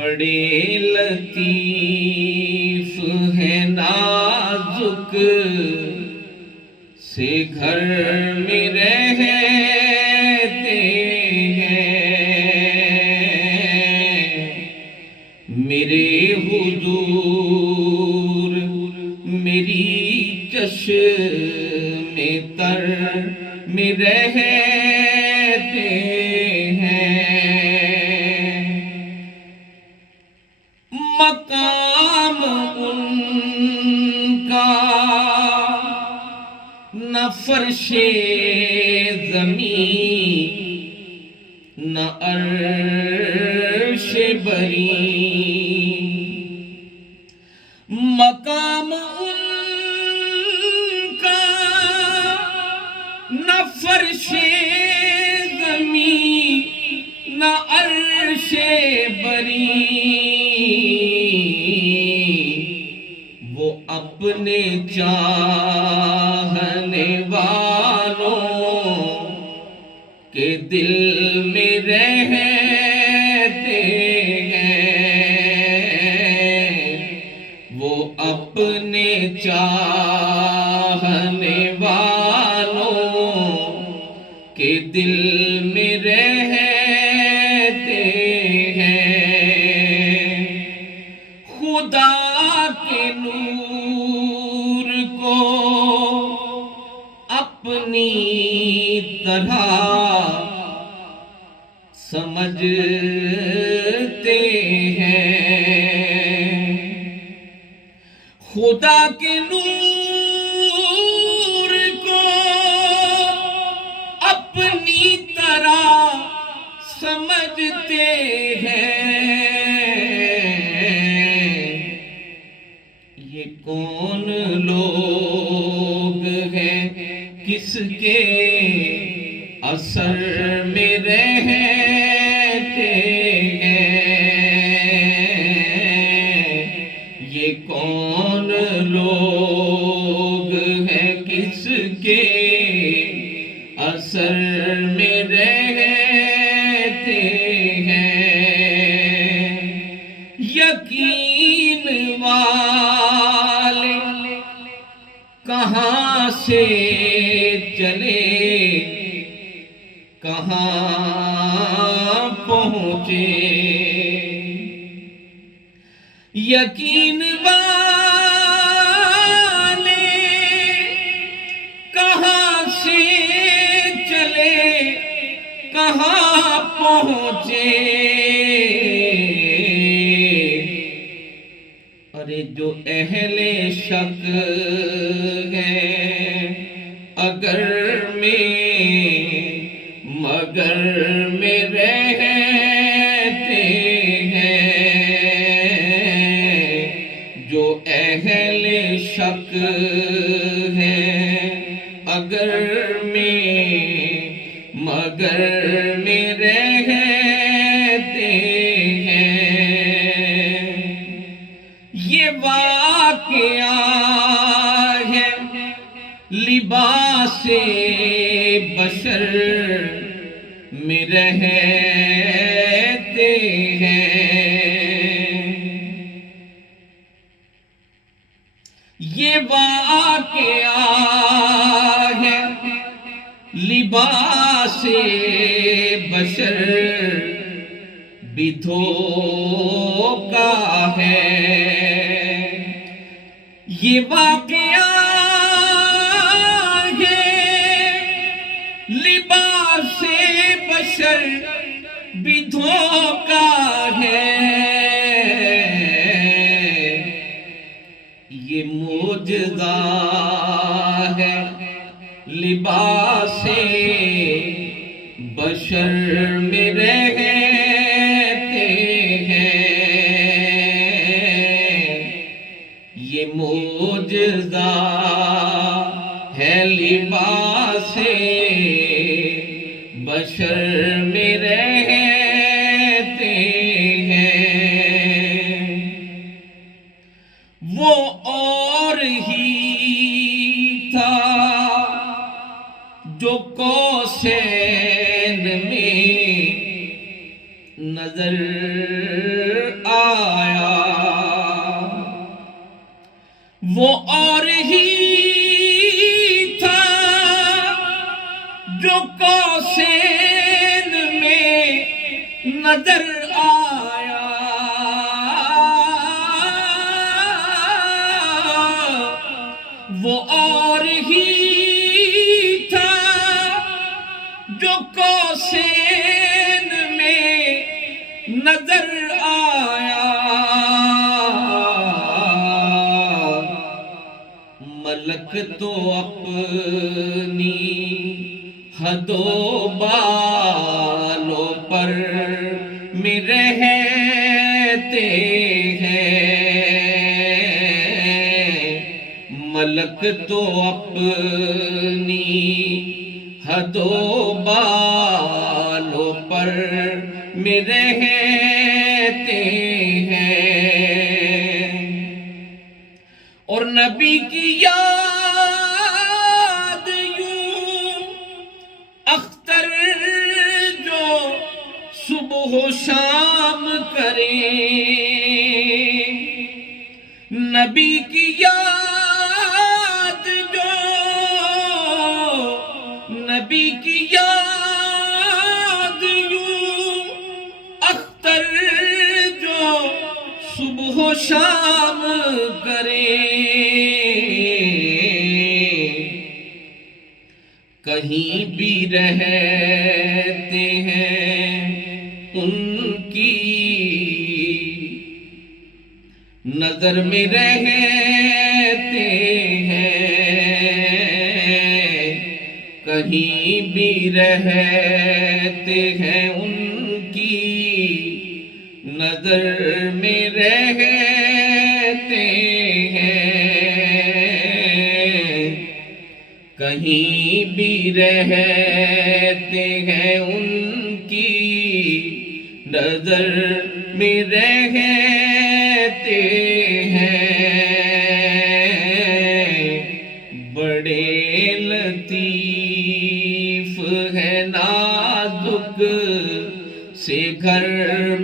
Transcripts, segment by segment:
بڑے لطیف ہیں نازک سے گھر میں رہتے ہیں میرے حضور میری چشم تر میں رہتے ہیں مقام ان کا نہ فرش زمین نہ عرش بری مقام ان کا نہ فرش زمین نہ عرش بری وہ اپنے چاہنے والوں کے دل میں رہتے ہیں وہ اپنے چاہنے والوں کے دل میں رہتے ہیں خدا کے نور کو اپنی طرح سمجھتے ہیں خدا کے نور کو اپنی طرح سمجھتے ہیں یہ کون لوگ ہیں کس کے اثر میں رہتے ہیں یہ کون لوگ ہیں کس کے اثر میں رہتے ہیں یقین والے کہاں سے چلے کہاں پہنچے یقین والے کہاں سے چلے کہاں پہنچے ارے جو اہل شک ہیں اگر مگر میں رہتے ہیں جو اہل شک ہیں اگر مگر میں رہتے ہیں یہ واقعہ ہے لباس بشر میں رہتے ہیں یہ واقعہ ہے لباس بشر بھی دھوکا ہے یہ واقعہ لباس بشر بھی دھوکا ہے یہ معجزہ ہے لباس بشر میں رہتے ہیں یہ معجزہ ہے لباس بشر میں رہتے ہیں وہ اور ہی تھا جو کوسین میں نظر وہ اور ہی تھا جو قوسین میں نظر آیا، وہ اور ہی تھا جو قوسین میں نظر آیا، ملک تو اپنی حد و بالوں پر میں رہتے ہیں، ملک تو اپنی حد و بالوں پر میں رہتے ہیں، اور نبی کی یاد یوں اختر جو صبح و شام کریں، نبی کی یاد جو، نبی کی یاد یوں اختر جو صبح و شام کریں، کہیں بھی رہتے ہیں ان کی نظر میں رہتے ہیں، کہیں بھی رہتے ہیں ان کی نظر میں رہتے ہیں، کہیں بھی رہتے ہیں ان کی نظر میں رہتے ہیں، بڑے لطیف ہے نازک سے گھر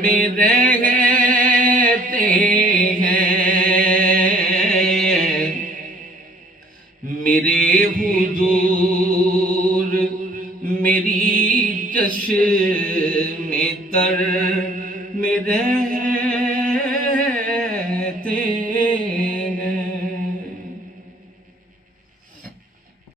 میں رہتے ہیں، میرے حضور میری چشم تر میں رہتے